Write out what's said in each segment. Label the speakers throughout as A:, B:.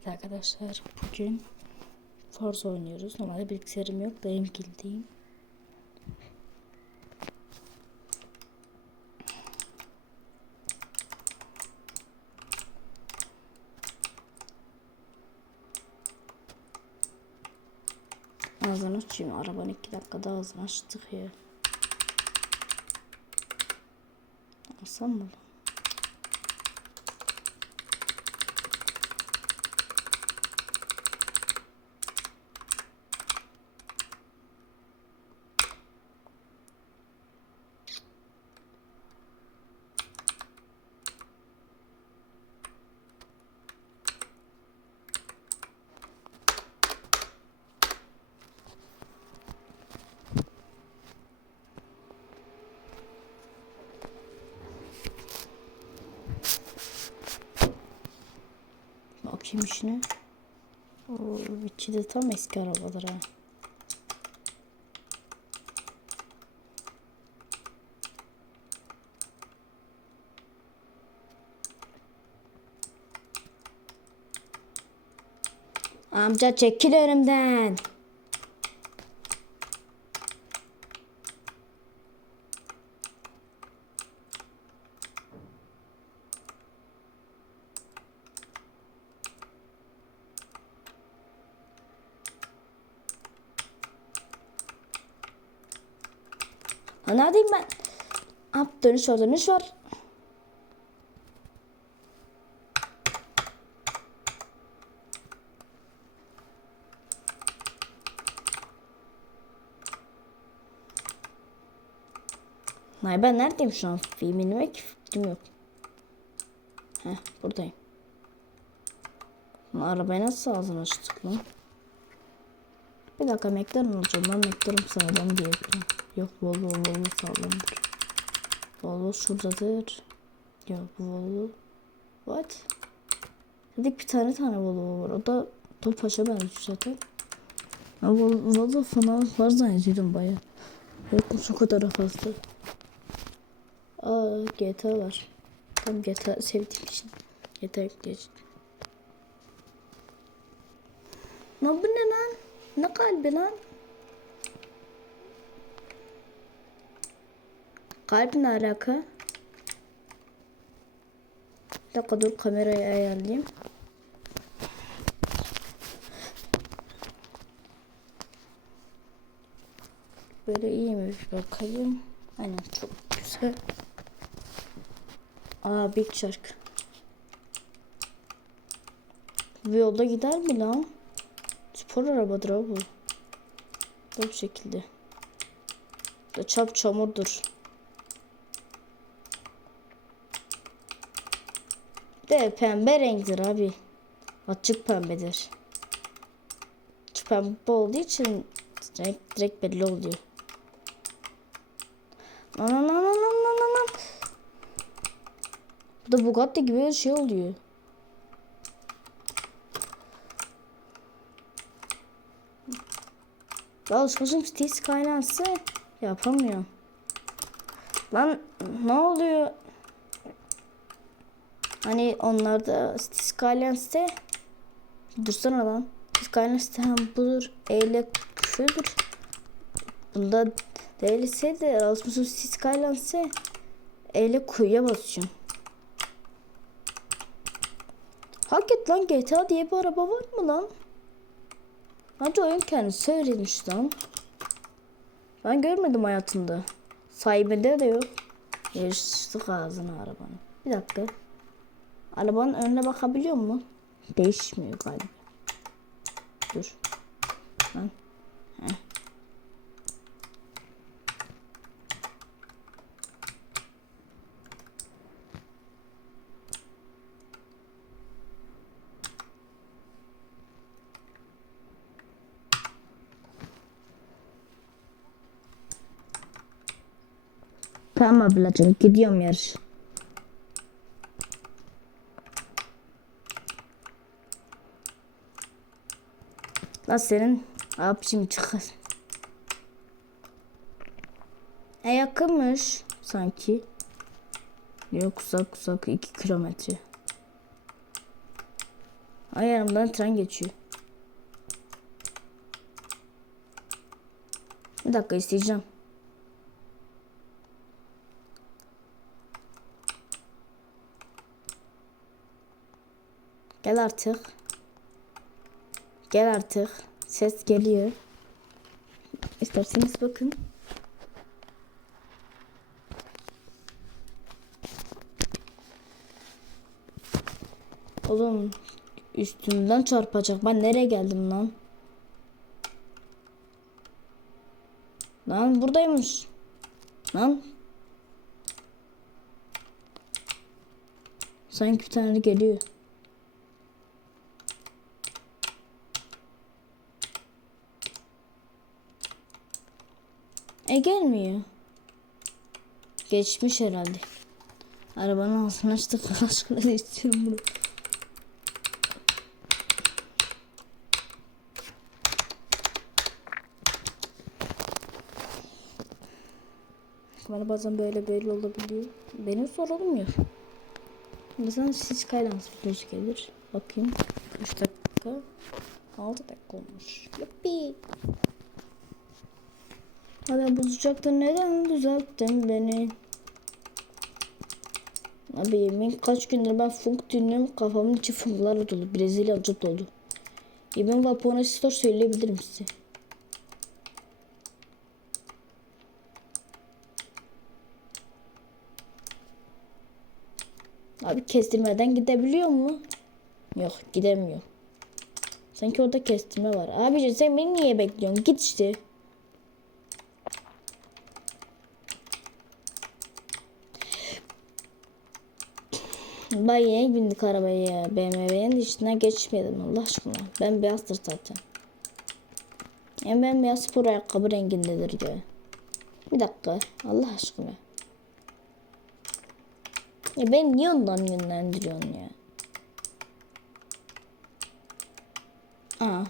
A: Evet arkadaşlar bugün Forza oynuyoruz. Normalde bilgisayarım yok. Dayım gildeyim. Ağzını açayım. Arabanın iki dakikada ağzını açtık ya. Alsam mı? Bakayım işine. İçi de tam eski arabalar ha. Amca çekil önümden. Ha, neredeyim ben? Hop dönüş var dönüş var. Hayır ben neredeyim şu an? Filmini ve fikrim yok. Heh buradayım. Lan arabayı nasıl ağzını açtık lan? Bir dakika alacağım. Ben McLaren sağlam diye biliyorum. Yok Volvo Volvo sağlamdır. Volvo şuradadır. Yok Volvo. What? Dedik bir tane tane Volvo var. O da Topaş'a benziyor zaten. Vol- Volvo falan var zannediyordum baya. Yokmuş o kadar fazla. Aa GTA var. Tam GTA sevdiğim için. GTA yükleyeceğim. Lan bu ne lan? Ne kalbi lan? Kalp ne alaka? Bir dakika dur kamerayı ayarlayayım. Böyle iyi mi bir bakayım. Aynen çok güzel. Aa Big Shark. Bu yolda gider mi lan? Spor arabadır abi bu. Bu şekilde. Çap çamurdur. De pembe renktir abi. Açık pembedir. Açık pembe olduğu için renk direkt belli oluyor. Lan lan lan lan. Bu da Bugatti gibi bir şey oluyor. Alışmışım City Skylines'ı yapamıyorum. Lan ne oluyor? Hani onlarda City Skylines'te dursana lan. City Skylines'te hem budur. E ile küfürdür. Bunda değilse de alışmışım City Skylines'e E ile kuyuya basıyorum. Hak et lan GTA diye bir araba var mı lan? Bence oyun kendisi öğrenmiş lan. Ben görmedim hayatımda. Sahibinde de yok. Yarıştık ağzına arabanın. Bir dakika. Arabanın önüne bakabiliyor mu? Değişmiyor galiba. Dur. Lan. Heh. Tamam ablacığım gidiyorum yarış. Lan senin abicim çıkar. E yakınmış sanki. Yok uzak uzak 2 kilometre. Ay yanımdan tren geçiyor. Bir dakika isteyeceğim. Gel artık. Gel artık. Ses geliyor. İsterseniz bakın. Oğlum üstümden çarpacak. Ben nereye geldim lan? Lan buradaymış. Lan. Sanki bir tane geliyor. E gelmiyor. Geçmiş herhalde. Arabanın ağzını açtık. Aşkına istiyorum bunu. Bana bazen böyle böyle olabiliyor. Benim zor olmuyor. Mesela siz Skylines videosu gelir. Bakayım. Kaç dakika? 6 dakika olmuş. Yuppi. Hadi bozacaktı neden düzelttin beni? Abi yemin kaç gündür ben funk dinliyorum kafamın içi funklar dolu. Brezilya acı dolu. Yemin Vapona Store söyleyebilirim size. Abi kestirmeden gidebiliyor mu? Yok gidemiyor. Sanki orada kestirme var. Abici sen beni niye bekliyorsun? Git işte. Ben yeni bindik arabaya ya. BMW'nin içinden geçmedim Allah aşkına. Ben beyazdır zaten. Yani ben beyaz spor ayakkabı rengindedir ya. Bir dakika. Allah aşkına. Ya ben niye ondan yönlendiriyorsun ya? Aa.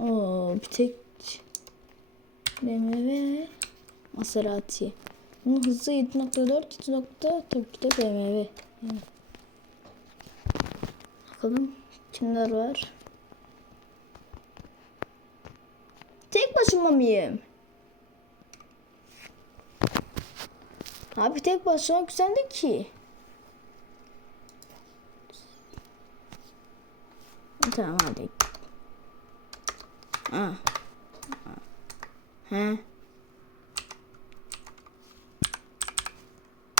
A: Oo, bir tek BMW Maserati. Bunun hızı 7.4 7. tabii ki de BMW. Bakalım kimler var? Tek başıma mıyım? Abi tek başıma güzel değil ki. Tamam hadi. Ha.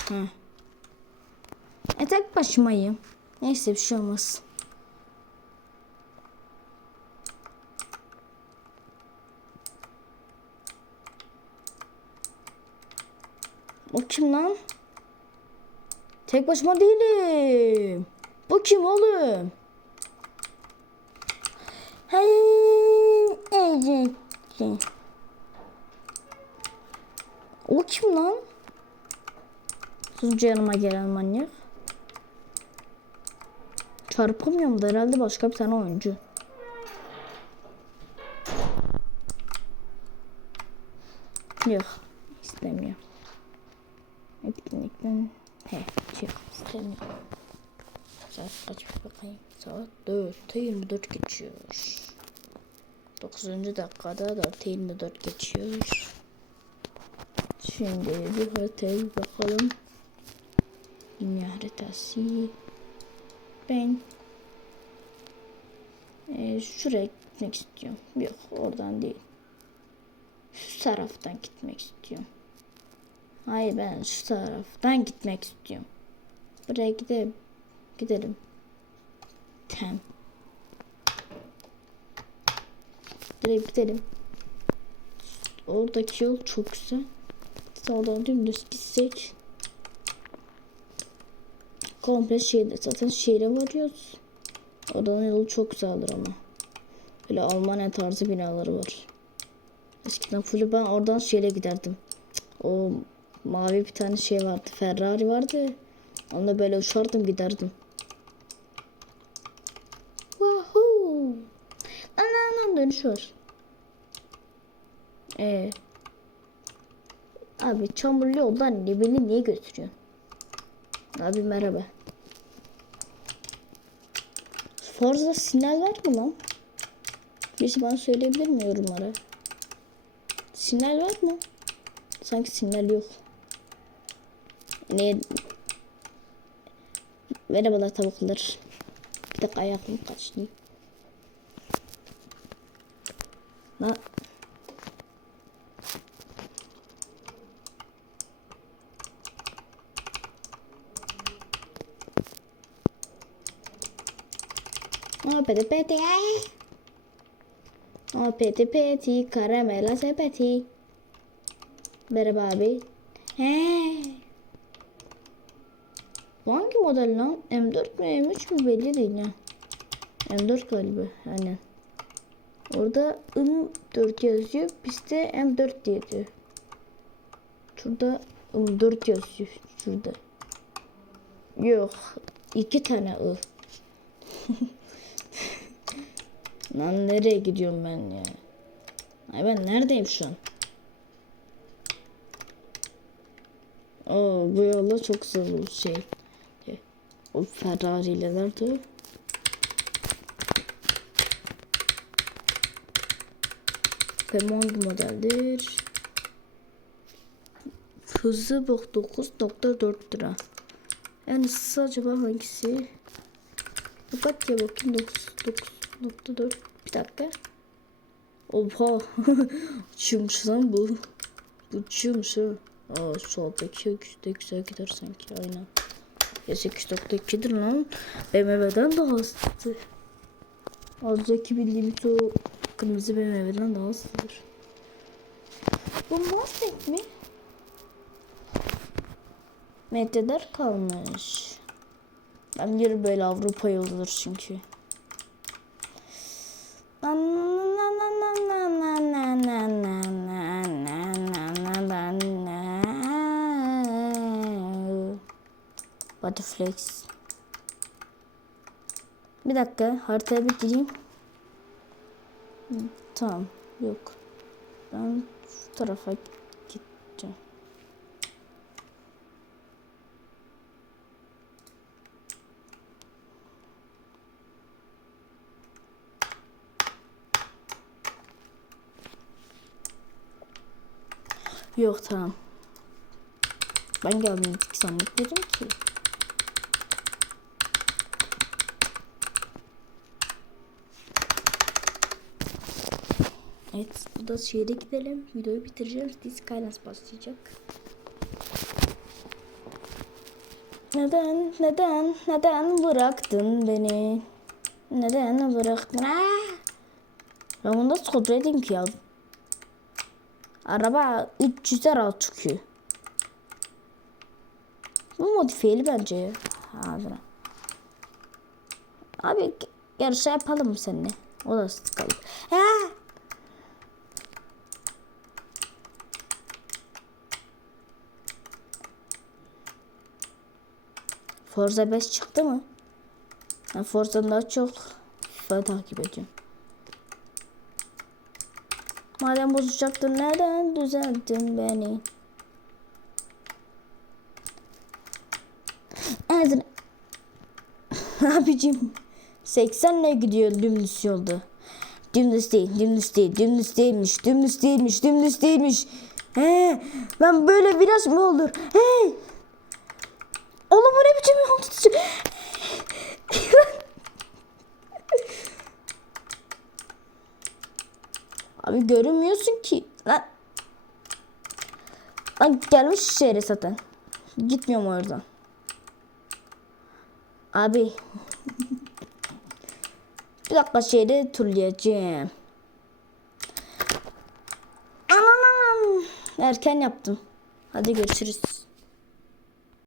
A: He. E tek başımayım. Neyse bir şey olmaz. O kim lan? Tek başıma değilim. Bu kim oğlum? Evet. O kim lan? Hızlıca yanıma gelen manyak. Çarpamıyorum da herhalde başka bir tane oyuncu. Yok. istemiyor. Etkinlikten he çık istemiyor. Saat kaç bakayım. Saat 4'te 24 geçiyor. 9. dakikada 4'te 24 geçiyor. Şimdi bir otel bakalım. Dünya haritası. Ben e, şuraya gitmek istiyorum. Yok oradan değil. Şu taraftan gitmek istiyorum. Hayır ben şu taraftan gitmek istiyorum. Buraya gidelim. Gidelim. Tamam. Direkt gidelim. Oradaki yol çok güzel. Sağdan dümdüz gitsek. Komple şehirde. Zaten şehre varıyoruz. Oradan yolu çok güzeldir ama. Böyle Almanya tarzı binaları var. Eskiden full ben oradan şeyle giderdim. O mavi bir tane şey vardı. Ferrari vardı. Onunla böyle uçardım giderdim. Wahoo! Lan lan lan dönüş var. Ee, abi çamurlu yoldan beni niye götürüyorsun? Abi merhaba. Forza sinyal var mı lan? Birisi bana söyleyebilir mi yorumlara? Sinyal var mı? Sanki sinyal yok. Ne? Merhabalar tavuklar. Bir dakika ayakım kaçtı. Ha. Peti peti. Oh, peti peti. Karamela sepeti. Merhaba abi. He. Hangi model lan? M4 mü M3 mü belli değil ya. M4 galiba. Aynen. Orada M4 yazıyor. Bizde M4 diye diyor. Şurada M4 yazıyor. Şurada. Yok. iki tane I. Lan nereye gidiyorum ben ya? Ay ben neredeyim şu an? Oo, bu yolla çok zor bir şey. O Ferrari ile nerede? Femong modeldir. Hızı 9.4 lira. En yani hızlısı acaba hangisi? Bugatti bakayım 9, 9 dur dur. Bir dakika. Oha. Çığmışsın bu. Bu çığmış ha. Aa sol de güzel gider sanki aynen. Ya 8.2'dir lan. BMW'den daha hızlı. Azdaki bildiğim o kırmızı BMW'den daha hızlıdır. Bu Mustang mi? Metreder kalmış. Ben bir böyle Avrupa yıldır çünkü. Butterflex. Bir dakika haritaya bir gireyim. Tamam yok. Ben şu tarafa Yok tamam. Ben geldim sandık dedim ki. Evet bu da şehre gidelim. Videoyu bitireceğim. City Skylines başlayacak. Neden, neden, neden bıraktın beni? Neden bıraktın? Aa! Ben bunu nasıl kontrol edeyim ki ya? Araba 300'e rahat çıkıyor. Bu modifiyeli bence ya. Ağzına. Abi yarışa yapalım mı seninle? O da sıkıntı. Ha! Forza 5 çıktı mı? Ben Forza'dan daha çok FIFA takip ediyorum. Madem bozacaktın neden düzelttin beni? Ağzını... Abicim 80 ne gidiyor dümdüz yolda? Dümdüz değil, dümdüz değil, dümdüz değilmiş, dümdüz değilmiş, dümdüz değilmiş. He, ben böyle viraj mı olur? He. Oğlum bu ne biçim yol tutucu? Abi görünmüyorsun ki. Lan. Lan gelmiş şehre zaten. Gitmiyorum oradan. Abi. Bir dakika şehri turlayacağım. Anam. Erken yaptım. Hadi görüşürüz.